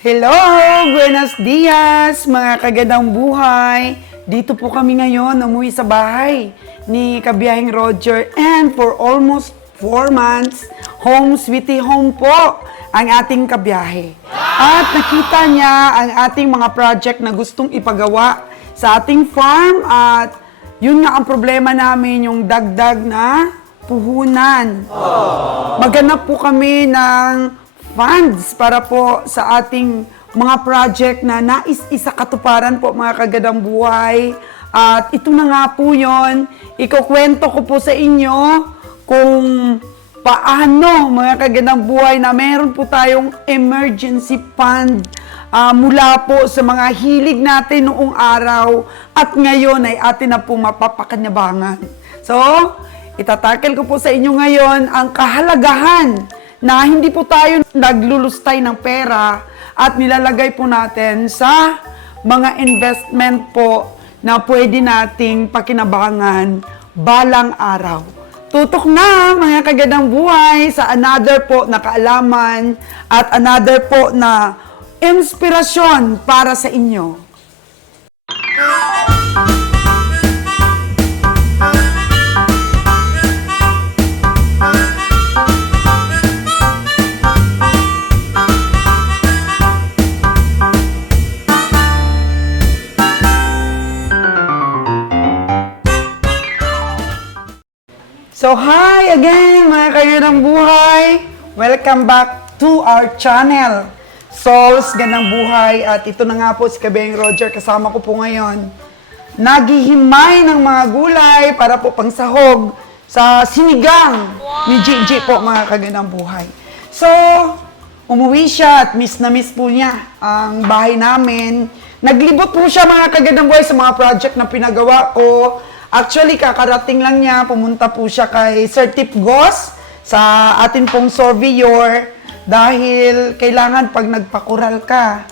Hello! Buenos dias, mga kagandang buhay! Dito po kami ngayon, umuwi sa bahay ni Kabiyahing Roger, and for almost 4 months, home sweetie home po ang ating kabiyahe. At nakita niya ang ating mga project na gustong ipagawa sa ating farm, at yun nga ang problema namin, yung dagdag na puhunan. Maghanap po kami ng funds para po sa ating mga project na nais isa katuparan po, mga kagadang buhay. At ito na nga po yun, ikukwento ko po sa inyo kung paano, mga kagadang buhay, na meron po tayong emergency fund mula po sa mga hilig natin noong araw, at ngayon ay atin na po mapapakanyabangan. So, itatakel ko po sa inyo ngayon ang kahalagahan na hindi po tayo naglulustay ng pera at nilalagay po natin sa mga investment po na pwede nating pakinabangan balang araw. Tutok na, mga kagandang buhay, sa another po na kaalaman at another po na inspirasyon para sa inyo. So, hi again, mga kagandang buhay! Welcome back to our channel, Souls Gandang Buhay. At ito na nga po si Kabiyahing Roger, kasama ko po ngayon. Naghihimay ng mga gulay para po pangsahog sa sinigang ni Gigi po, mga kagandang buhay. So, umuwi siya at miss na miss po niya ang bahay namin. Naglibot po siya, mga kagandang buhay, sa mga project na pinagawa ko. Actually, kakarating lang niya, pumunta po siya kay Sir Tip Goss sa atin pong surveyor, dahil kailangan pag nagpakural ka,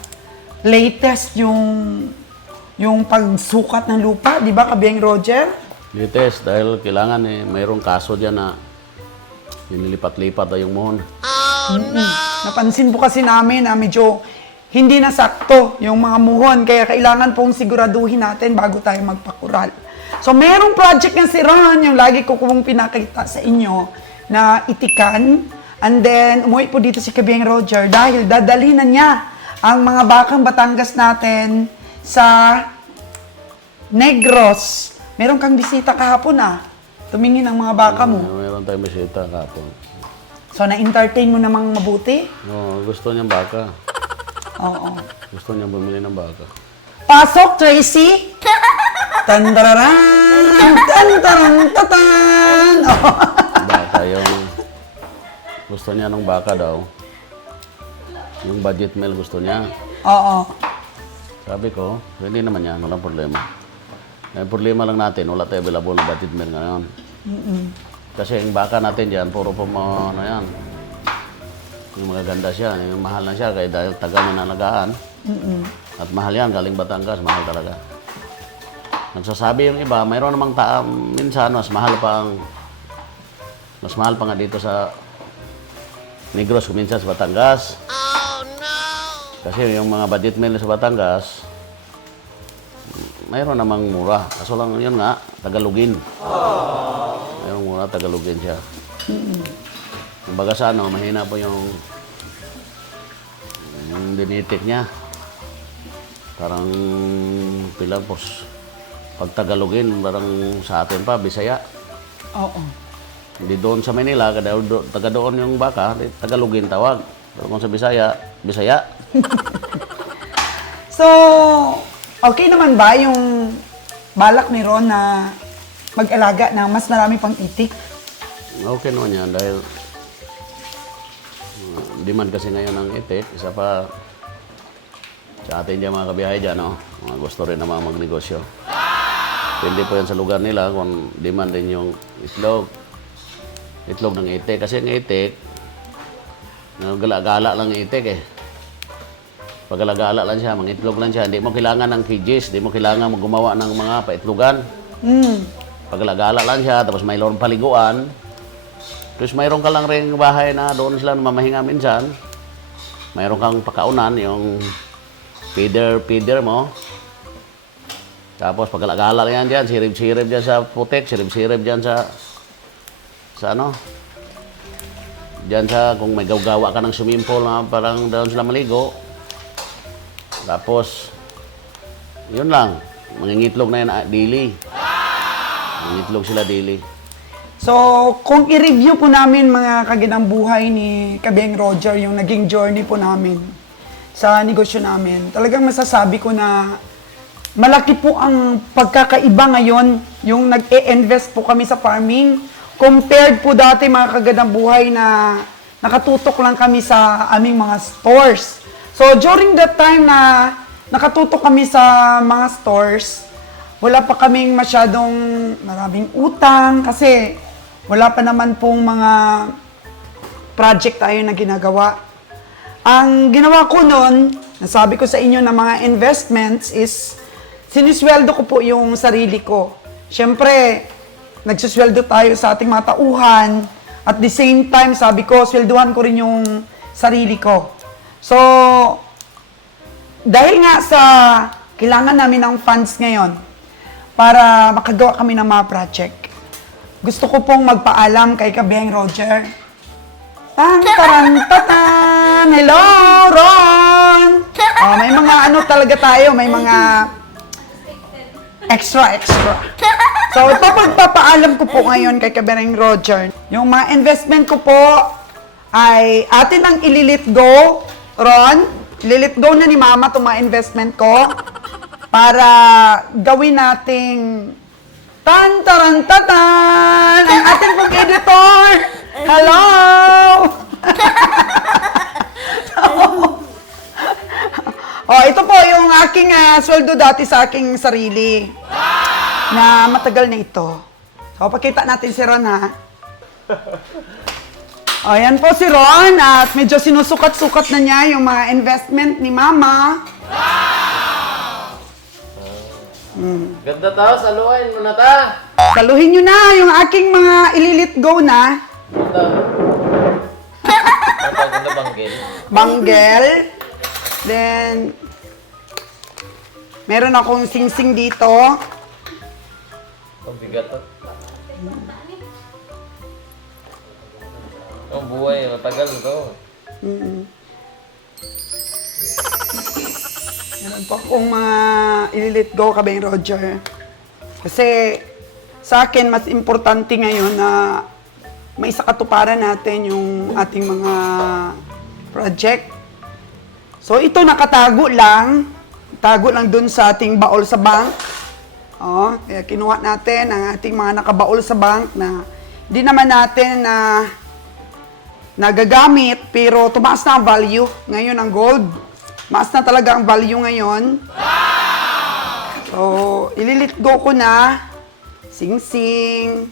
latest yung pagsukat ng lupa, di ba, Kabiyahing Roger? Latest, dahil kailangan mayroong kaso dyan na inilipat-lipat na yung mohon. Oh, no! Napansin po kasi namin na medyo hindi nasakto yung mga muhon, kaya kailangan pong siguraduhin natin bago tayo magpakural. So, merong project nga si Ron, yung lagi ko kung pinakita sa inyo, na itikan. And then, umuwi po dito si Kabiyahing Roger dahil dadalhin na niya ang mga bakang Batangas natin sa Negros. Meron kang bisita kahapon tumingin ang mga baka mo. Meron tayong bisita kapon. So, na-entertain mo namang mabuti? No, gusto niyang baka. Oo. Gusto niyang bumili ng baka. Pasok, Tracy! Tandararan! Tantaran! Baka yung... Gusto niya ng baka daw. Yung budget meal gusto niya. Oo. Sabi ko, hindi naman yan, walang problema. Yung problema lang natin, wala tayo available na budget meal ngayon. Kasi yung baka natin dyan, puro po ano yan. Yung magaganda siya, yung mahal na siya, kaya dahil tagal na nalagaan. At mahal yan, galing Batangas, mahal talaga. Nagsasabi yung iba, mayroon namang minsan mas mahal pa nga dito sa Negros, minsan sa Batangas. Oh no! Kasi yung mga budget meal sa Batangas, mayroon namang mura. Kaso lang yun nga, Tagalogin. Mayroong mura, Tagalogin siya. Kumbaga sa mahina po yung dinitik niya. Parang pilang pos. Pag Tagalogin, parang sa atin pa, Bisaya. Oo. Hindi doon sa Manila, taga doon yung baka, Tagalogin tawag. Pero kung sa Bisaya, Bisaya. So, okay naman ba yung balak ni Ron na mag-alaga na mas marami pang itik? Okay naman yan, dahil demand kasi ngayon ng itik. Isa pa, sa atin dyan mga kabiyahe dyan, mga gusto rin naman magnegosyo. Hindi po yan sa lugar nila kung demand din yung itlog. Itlog ng itik. Kasi yung itik, gala-gala lang yung itik Pag gala-gala lang siya, mga itlog lang siya. Hindi mo kailangan ng kgs, hindi mo kailangan gumawa ng mga paitlogan. Pag gala-gala lang siya, tapos mayroon paliguan. Tapos mayroon ka lang rin bahay na doon sila mamahinga minsan. mayroon kang pakaunan, yung feeder mo. Tapos pagkalagala yan dyan, sirib-sirib dyan sa putik, sirib-sirib dyan sa ano, dyan sa, kung may gawgawa ka ng swimming pool na parang doon sila maligo. Tapos, yun lang, mangingitlog na yan daily. Mangingitlog sila daily. So, kung i-review po namin mga kagandang buhay ni Kabeng Roger, yung naging journey po namin sa negosyo namin, talagang masasabi ko na malaki po ang pagkakaiba ngayon yung nag-e-invest po kami sa farming compared po dati mga kagandang buhay na nakatutok lang kami sa aming mga stores. So, during that time na nakatutok kami sa mga stores, wala pa kaming masyadong maraming utang kasi wala pa naman pong mga project tayo na ginagawa. Ang ginawa ko noon, nasabi ko sa inyo na mga investments is sinisweldo ko po yung sarili ko. Siyempre, nagsusweldo tayo sa ating mga tauhan. At the same time, sabi ko, swelduhan ko rin yung sarili ko. So, dahil nga sa kailangan namin ng funds ngayon para makagawa kami ng mga project, gusto ko pong magpaalam kay Kabeng Roger. Tan-taran-tatan! Hello, Ron! Oh, may mga ano talaga tayo, may mga extra. So, ito pagpapaalam ko po ngayon kay Kabeng Roger. Yung mga investment ko po ay atin ang ililit go, Ron. Ililit go na ni Mama itong mga investment ko para gawin nating tan-taran-tatan! Ang ating pong editor! Hello! Oh, ito po yung aking sweldo dati sa aking sarili. Na matagal na ito. So, pakita natin si Ron, ha? O, yan po si Ron. At medyo sinusukat-sukat na niya yung mga investment ni Mama. Ganda tao, saluhin mo na ta. Saluhin nyo na yung aking mga ililit go na. Ganda. Ganda banggil. Banggel. Then, meron akong sing-sing dito. Pabigat to. Ang buhay, matagal to. Meron po akong mga ililit go, Kabeng Roger. Kasi sa akin, mas importante ngayon na may sakatuparan natin yung ating mga project. So ito nakatago lang. Tago lang dun sa ating baol sa bank. Oh, kaya kinuha natin ang ating mga nakabaol sa bank na hindi naman natin na nagagamit pero tumaas na ang value ngayon ang gold. Maas na talaga ang value ngayon. So, ililit go ko na. Sing-sing.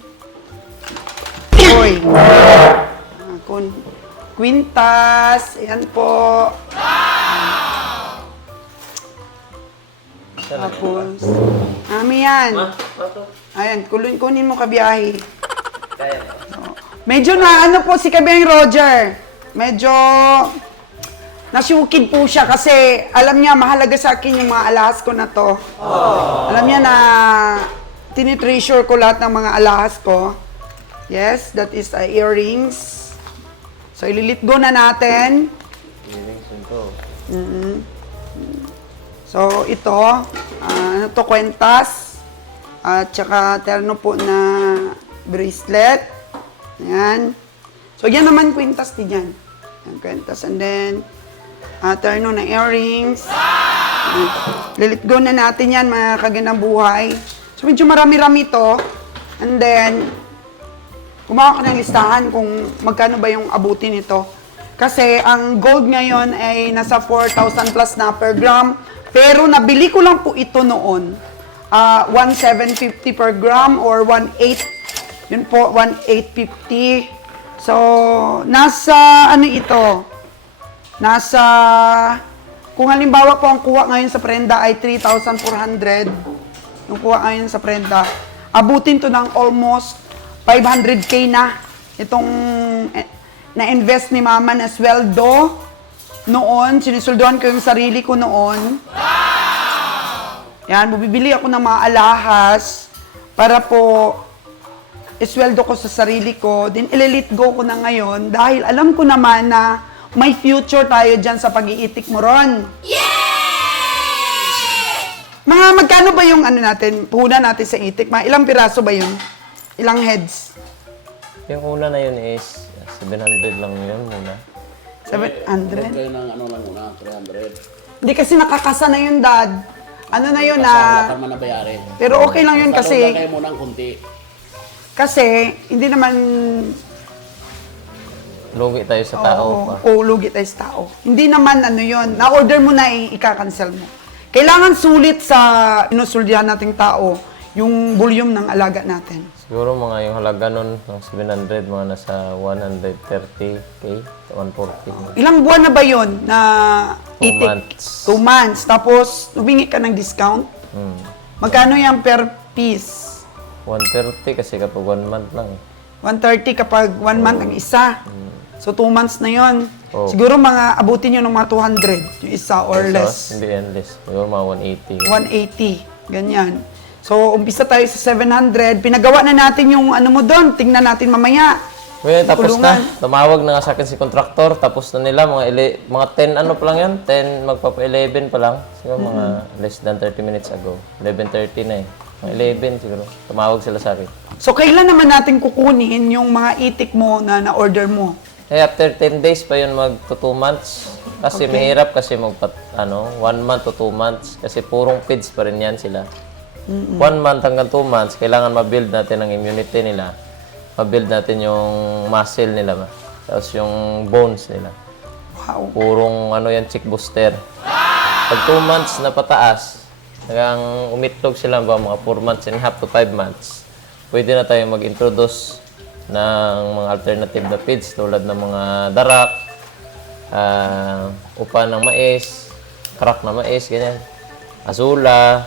Oy. Quintas. Ayan po. Tapos, yan. Ayan, kunin mo kabiyahe. Kaya. Medyo na ano po si Kabeng Roger. Medyo nasyukid po siya kasi alam niya mahalaga sa akin yung mga alahas ko na to. Alam niya na tinitreasure ko lahat ng mga alahas ko. Yes, that is earrings. So ililit go na natin. Earrings ko. So ito, ano to, kwentas. At saka terno po na bracelet. Ayan. So yan naman kwintas din yan. Ayan, kwintas. And then, terno na earrings. Ayan. Lilit go na natin yan, mga kagandang buhay. So medyo marami-rami to. And then, gumawa ko ng listahan kung magkano ba yung abutin nito. Kasi ang gold ngayon ay nasa 4,000 plus na per gram. Pero nabili ko lang po ito noon. 1,750 per gram or 1,800. Yun po, 1,850. So, nasa, ano ito? Nasa, kung halimbawa po ang kuha ngayon sa prenda ay 3,400. Yung kuha ngayon sa prenda. Abutin to ng almost 500K na. Itong na-invest ni Mama na sweldo. noon, sinisulduhan ko yung sarili ko noon. Yan, bubibili ako ng mga alahas para po isweldo ko sa sarili ko. Then, ililit go ko na ngayon dahil alam ko naman na may future tayo dyan sa pag-iitik mo ron. Mga magkano ba yung ano natin, puhunan natin sa itik? Mga ilang piraso ba yun? Ilang heads? Yung una na yun is 700 lang yun muna. 700? Kayo ng ano lang muna, 300. Hindi kasi nakakasa na yun, Dad. Ano na yun Wala na... ka man nabayari. Pero okay lang yun Basta kasi... kayo muna ng kunti. Kasi, hindi naman... Lugi tayo sa tao pa. Oo, lugi tayo sa tao. Hindi naman ano yun. Na-order mo na, ika-cancel mo. Kailangan sulit sa inusuldihan nating tao yung volume ng alaga natin. Siguro mga yung halaga nun ng 700, mga nasa 130k, 140. Ilang buwan na ba yun na 2 itik? months. 2 months. Tapos, humingi ka ng discount? Hmm. Magkano yan per piece? 130 kasi kapag 1 month lang. 130 kapag 1 month ang isa. So, 2 months na yon. Oh. Siguro mga abutin nyo ng mga 200, yung isa or So, less. hindi yan less. Siguro mga 180. 180, ganyan. So, umpisa tayo sa 700. Pinagawa na natin yung ano mo doon. Tingnan natin mamaya. Well, tapos Kulungan. na. Tumawag na nga sa akin si contractor. Tapos na nila. Mga 10 ano pa lang yan. 10 magpapa-11 pa lang. Siguro mga less than 30 minutes ago. 11:30 na eh. Mga 11 siguro. Tumawag sila sa akin. So, kailan naman natin kukunin yung mga itik mo na na-order mo? Eh, after 10 days pa yun mag 2 months. Kasi mahirap kasi 1 month to 2 months. Kasi purong feeds pa rin yan sila. 1 month hanggang 2 months, kailangan ma-build natin ang immunity nila. Ma-build natin yung muscle nila. Tapos yung bones nila. Wow. Purong yan, chick booster. Pag 2 months na pataas, hanggang umitlog sila mga 4 months and a half to 5 months, pwede na tayo mag-introduce ng mga alternative na feeds tulad ng mga darak, upa ng mais, crack na mais, ganyan. Azula,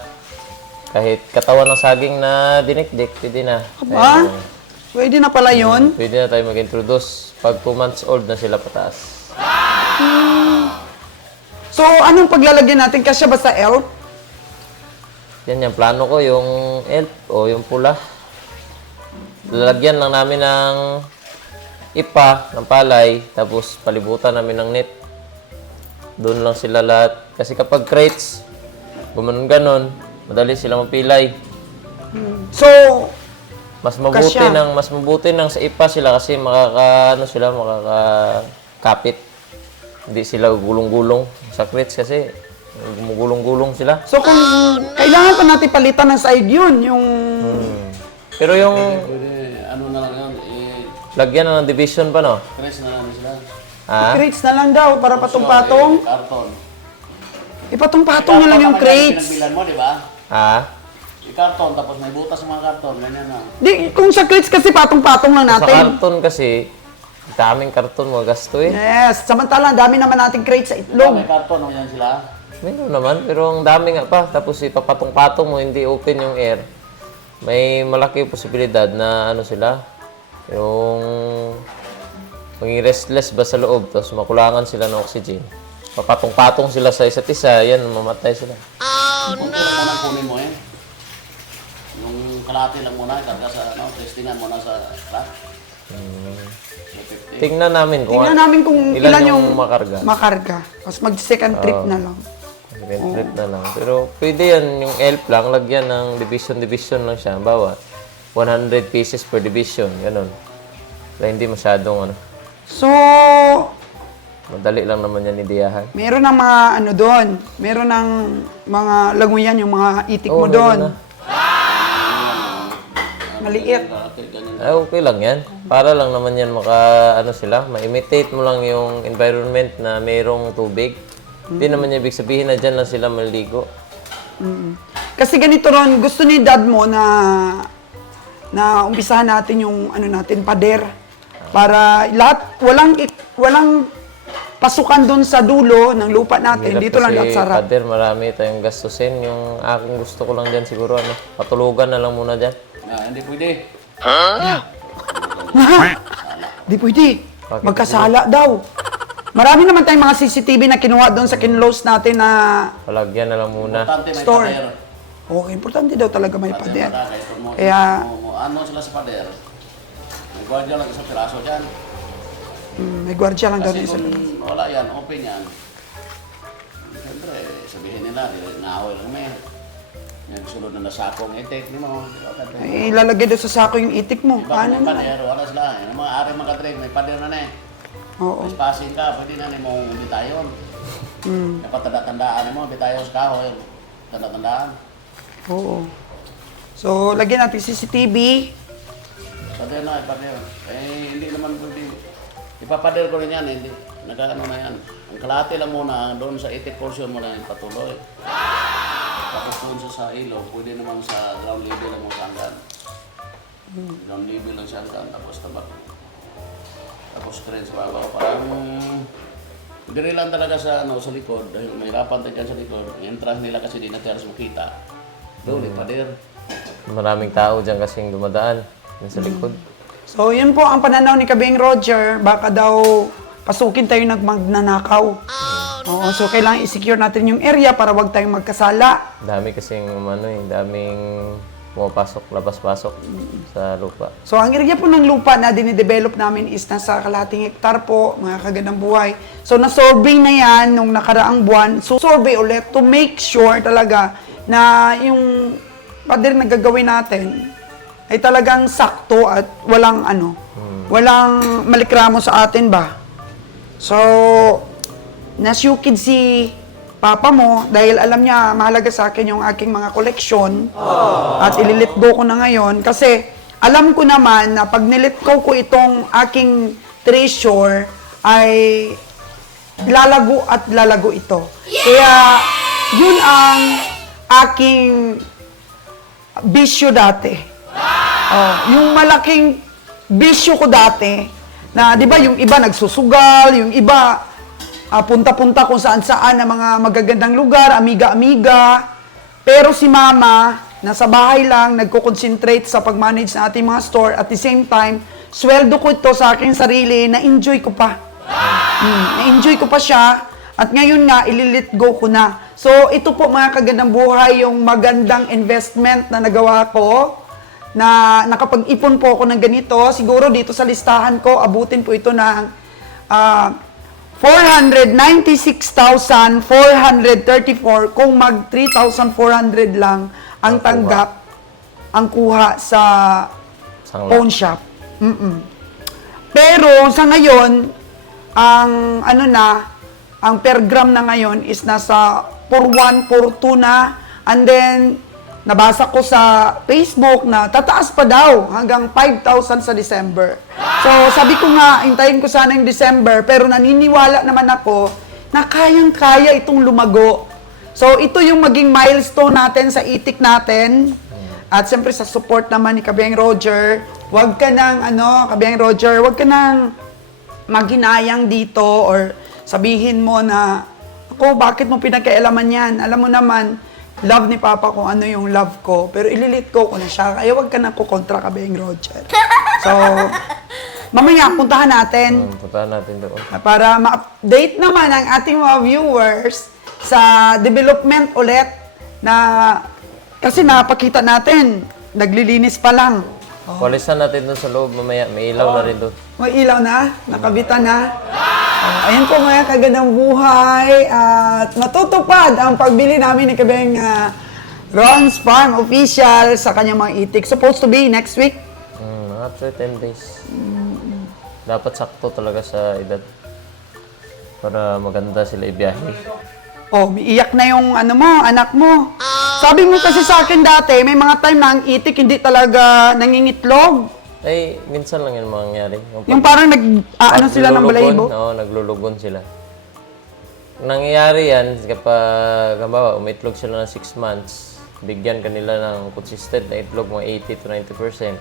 kahit katawan ng saging na dinikdik, pwede na. Aba, pwede na pala yun. Pwede na tayo mag-introduce pag 2 months old na sila pataas. So, anong paglalagyan natin? Kasya ba sa elf? Yan yung plano ko, yung elf o yung pula. Lalagyan lang namin ng ipa, ng palay, tapos palibutan namin ng net. Doon lang sila lahat. Kasi kapag crates, gumanon-ganon, madali sila mapilay. So, Mas mabuti Kasya. mas mabuti nang sa ipa sila kasi makakakapit. Hindi sila gulong-gulong sa crates kasi gumugulong-gulong sila. so kung kailangan pa natin palitan ng side yun, yung... Pero yung Pwede, ano na lang yun, lagyan na ng division pa, no? i-press na lang sila. Ha? Crates na lang daw para patong-patong. Karton. Ipatong-patong na lang yung crates. Pinagbilan mo, di ba? Ha? I-karton, tapos may butas ng mga karton, ganyan na. Di, kung sa crates kasi patong-patong lang Sa natin. karton kasi, daming karton mo gasto eh. Yes, samantala, dami naman nating crates sa May itlog. karton, ano yan sila? Meron naman, pero ang dami nga pa. Tapos ipapatong-patong mo, hindi open yung air. May malaki posibilidad na sila, yung maging restless ba sa loob, tapos makulangan sila ng oxygen. Papatong-patong sila sa isa't isa, yan, mamatay sila. Kung lang muna kunin mo eh. Yung kalahati lang muna, ikarga sa testingan mo na sa truck. So, 50. Tingnan namin kung, Tingnan namin kung ilan yung makarga. makarga. Tapos mag-second trip na lang. Second trip na lang. Pero pwede yan, yung elf lang, lagyan ng division lang siya. Bawa, 100 pieces per division, ganun. Kaya hindi masyadong So, madali lang naman yan idiyahan. meron ng mga doon. Meron ng mga languyan, yung mga itik mo Oo, doon. meron Maliit. Ay, okay lang yan. Para lang naman yan ma-imitate mo lang yung environment na mayroong tubig. Hindi naman niya ibig sabihin na dyan lang sila maligo. Kasi ganito ron, gusto ni dad mo na umpisahan natin yung natin, pader. Para lahat, walang pasukan doon sa dulo ng lupa natin. Hirap Dito lang kasi, lahat sarap. Pader, marami tayong gastusin. Yung aking gusto ko lang dyan siguro, patulugan na lang muna dyan. Hindi pwede. Di pwede. Magkasala daw. Marami naman tayong mga CCTV na kinuha doon sa kinlose natin na Palagyan na lang muna. Importante may store. pader. Okay, importante daw talaga may Importante pader. malaki. Kaya, Ano sila sa pader? May gwardiya lang isang piraso dyan. may gwardiya lang daw Kasi din sa kung wala yan, open yan. Siyempre, sabihin nila, naaway lang kami. Yung sunod na nasakong itik, di mo. ilalagay doon sa sako yung itik mo. Iba Paano may na? pader, wala sila. Yung mga ari mga kadrig, may pader na na eh. Oo. Mas passing ka, pwede na mo bitayon. Napatanda-tandaan mo, bitayon sa kahoy. Tanda-tandaan. Oo. So, lagyan natin CCTV. Pader na, pader. Eh, hindi naman pwede. Ipapader ko rin yan, hindi. Nagkaano na yan. Ang kalahati lang muna, doon sa itik portion mo na yung patuloy. Tapos doon sa ilaw, pwede naman sa ground level lang mo sa hanggan. Ground level lang siya hanggan, tapos tabak. Tapos screen sa babaw. Parang diri lang talaga sa sa likod. Dahil may hirapan tayo dyan sa likod. Yung entrance nila kasi di na tiyaras makita. Doon, pader. Maraming tao dyan kasing dumadaan. Yan sa likod. So, yun po ang pananaw ni Kabeng Roger. Baka daw pasukin tayo ng magnanakaw. Oo, so kailangan i-secure natin yung area para wag tayong magkasala. Dami kasing daming pumapasok, labas-pasok sa lupa. So, ang area po ng lupa na dinidevelop namin is nasa kalahating hektar po, mga kagandang buhay. So, na-survey na yan nung nakaraang buwan. So, survey ulit to make sure talaga na yung pader na gagawin natin ay talagang sakto at walang walang malikramo sa atin ba. So, nasyukid si Papa mo dahil alam niya mahalaga sa akin yung aking mga koleksyon at ililit go ko na ngayon kasi alam ko naman na pag nilit ko itong aking treasure ay lalago at lalago ito. Kaya yun ang aking bisyo dati. Yung malaking bisyo ko dati na 'di ba yung iba nagsusugal, yung iba punta-punta kung saan-saan na mga magagandang lugar, amiga-amiga. Pero si Mama, nasa bahay lang, nagko-concentrate sa pag-manage ng ating mga store. At the same time, sweldo ko ito sa aking sarili, na-enjoy ko pa. Na-enjoy ko pa siya. At ngayon nga, ililit go ko na. So, ito po mga kagandang buhay, yung magandang investment na nagawa ko, na nakapag-ipon po ako ng ganito. Siguro dito sa listahan ko, abutin po ito ng 496,434 kung mag 3,400 lang ang tanggap, ang kuha sa Sangla. pawn shop. Pero sa ngayon, ang ang per gram na ngayon is nasa 4,1, 4,2 na. And then, nabasa ko sa Facebook na tataas pa daw hanggang 5,000 sa December. So, sabi ko nga, hintayin ko sana yung December, pero naniniwala naman ako na kayang-kaya itong lumago. So, ito yung maging milestone natin sa itik natin. At siyempre sa support naman ni Kabeng Roger, wag ka nang, Kabeng Roger, wag ka nang maghinayang dito or sabihin mo na, ako, bakit mo pinagkailaman yan? Alam mo naman, love ni Papa kung ano yung love ko, pero ililit ko na siya, kaya wag ka na kukontra Kabeng Roger. So, mamaya, puntahan natin Puntahan natin doon. para ma-update naman ang ating mga viewers sa development ulit na kasi napakita natin, naglilinis pa lang. Walisan natin doon sa loob mamaya. May ilaw na rin doon. May ilaw na, nakabitan na. Ayan po mga kagandang buhay at matutupad ang pagbili namin ni Kabeng Ron's Farm Official sa kanyang mga itik. Supposed to be next week. After 10 days. Dapat sakto talaga sa edad. Para maganda sila ibiyahe. Oh, iiyak na yung anak mo. Sabi mo kasi sa akin dati, may mga time na ang itik hindi talaga nangingitlog. Ay, minsan lang yan mangyayari. Yung parang sila ng balahibo. Oo, naglulugon sila. Nangyayari yan kapag, halimbawa, umitlog sila ng 6 months, bigyan kanila ng consistent na itlog, mga 80 to 90%.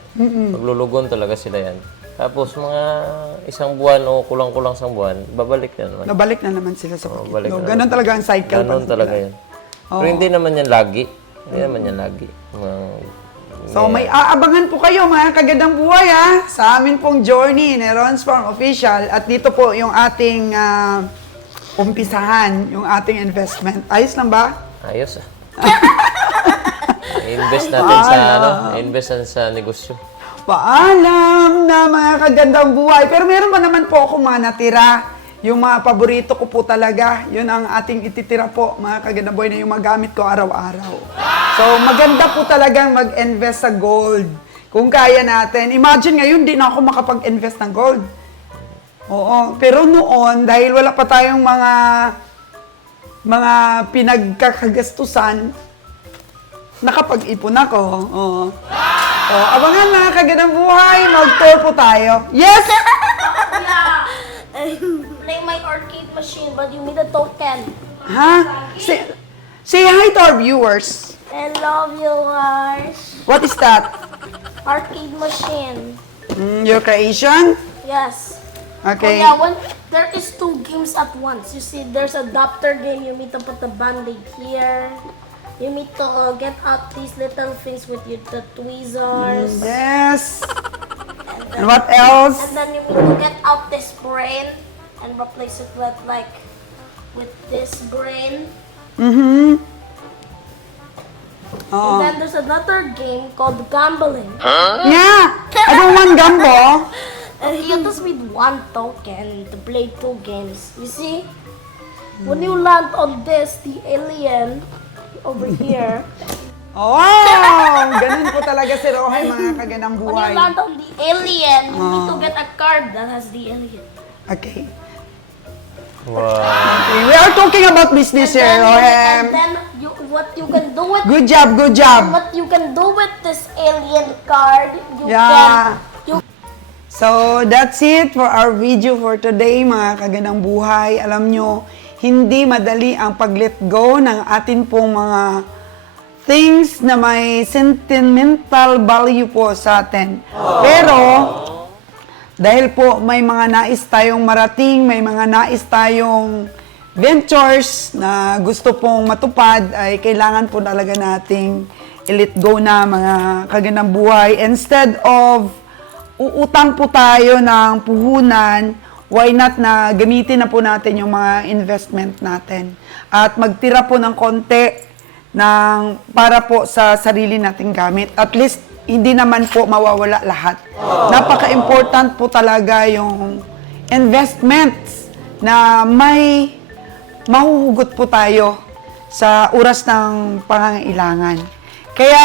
Maglulugon talaga sila yan. Tapos mga isang buwan o kulang-kulang isang buwan, babalik na naman. Nabalik na naman sila sa balik pag-itlog. na Ganon talaga ang cycle. Ganon talaga yan. Pero hindi naman yan lagi. Hindi naman yan lagi. So may aabangan po kayo mga kagandang buhay sa amin pong journey ni Ron's Farm Official. At dito po yung ating umpisahan, yung ating investment. Ayos lang ba? Ayos invest natin sa invest natin sa negosyo. Paalam na mga kagandang buhay. Pero meron pa naman po ako mga natira. Yung mga paborito ko po talaga, yun ang ating ititira po, mga kagandang buhay, na yung magamit ko araw-araw. So, maganda po talagang mag-invest sa gold. Kung kaya natin. Imagine ngayon, di na ako makapag-invest ng gold. Oo. Pero noon, dahil wala pa tayong mga pinagkakagastusan, nakapag-ipon ako. Oo. Abangan mga kagandang buhay, mag-tour po tayo. Yes! Play my arcade machine, but you need a token. Ha? Say hi to our viewers. I love you guys. What is that? Arcade machine. Your creation? Yes. Okay. Oh yeah, when there is 2 games at once. You see, there's a doctor game. You need to put the band-aid here. You need to get out these little things with the tweezers. Yes. And what else? And then you need to get out this brain and replace it with this brain. Mm-hmm. And then there's another game called gambling. Yeah. I don't want gambo. And you just need 1 token to play 2 games. You see? When you land on this, the alien over here. Oh, ganun po talaga si Rohay, mga kagandang When you buhay. land on the alien, you need to get a card that has the alien. Okay. Wow. Okay. We are talking about business here, And Rohem. then what you can do with Good job, good job. what you can do with this alien card, Yeah. So, that's it for our video for today, mga kagandang buhay. Alam nyo, hindi madali ang pag-let go ng atin pong mga things na may sentimental value po sa atin. Pero, dahil po may mga nais tayong marating, may mga nais tayong ventures na gusto pong matupad, ay kailangan po talaga nating i-let go na, mga kagandang buhay. Instead of uutang po tayo ng puhunan, why not na gamitin na po natin yung mga investment natin. At magtira po ng konti para po sa sarili nating gamit. At least, hindi naman po mawawala lahat. Napaka-important po talaga yung investments na may mahuhugot po tayo sa oras ng pangangailangan. Kaya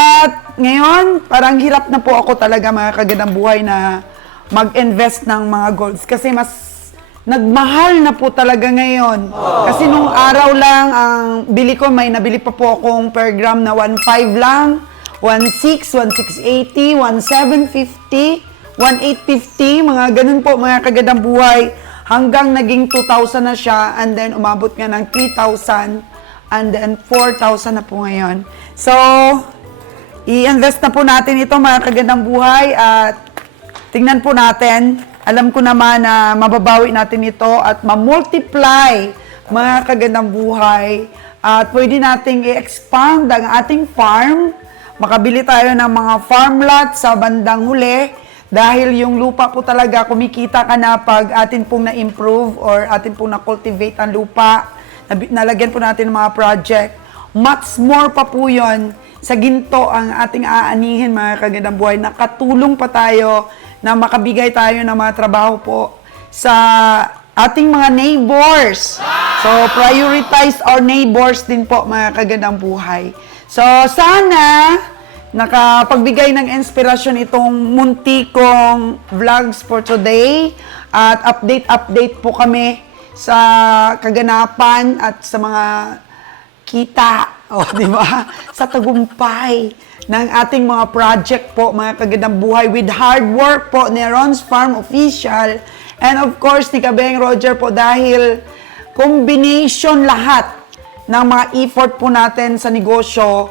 ngayon, parang hirap na po ako talaga, mga kagandang buhay, na mag-invest ng mga golds. Kasi mas nagmahal na po talaga ngayon. Kasi nung araw lang, ang bili ko, may nabili pa po akong per gram na 1.5 lang, 1.6, 1.680, 1.750, 1.850, mga ganun po, mga kagandang buhay. Hanggang naging 2,000 na siya, and then umabot nga ng 3,000, and then 4,000 na po ngayon. So, i-invest na po natin ito, mga kagandang buhay, at tingnan po natin. Alam ko naman na mababawi natin ito at ma-multiply, mga kagandang buhay. At pwede nating i-expand ang ating farm. Makabili tayo ng mga farm lot sa bandang huli. Dahil yung lupa po talaga, kumikita ka na pag atin pong na-improve or atin pong na-cultivate ang lupa. Nalagyan po natin ng mga project. Much more pa po yun sa ginto ang ating aanihin, mga kagandang buhay. Nakatulong pa tayo na makabigay tayo ng mga trabaho po sa ating mga neighbors. So, prioritize our neighbors din po, mga kagandang buhay. So, sana nakapagbigay ng inspirasyon itong munti kong vlogs for today. At update po kami sa kaganapan at sa mga kita, di ba? Sa tagumpay ng ating mga project po, mga kagandang buhay, with hard work po ni Ron's Farm Official, and of course ni Kabeng Roger po, dahil combination lahat ng mga effort po natin sa negosyo,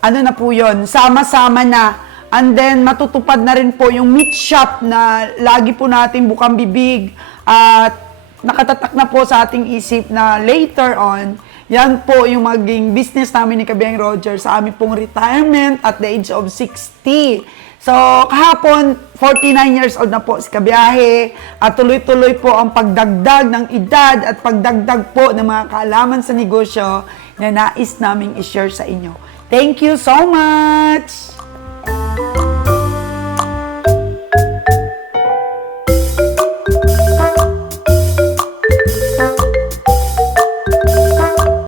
ano na po yun, sama-sama na, and then matutupad na rin po yung meat shop na lagi po natin bukang bibig, at nakatatak na po sa ating isip na later on, Yan po yung maging business namin ni Kabiyahing Roger sa aming pong retirement at the age of 60. So, kahapon, 49 years old na po si Kabiyahe at tuloy-tuloy po ang pagdagdag ng edad at pagdagdag po ng mga kaalaman sa negosyo na nais naming i-share sa inyo. Thank you so much!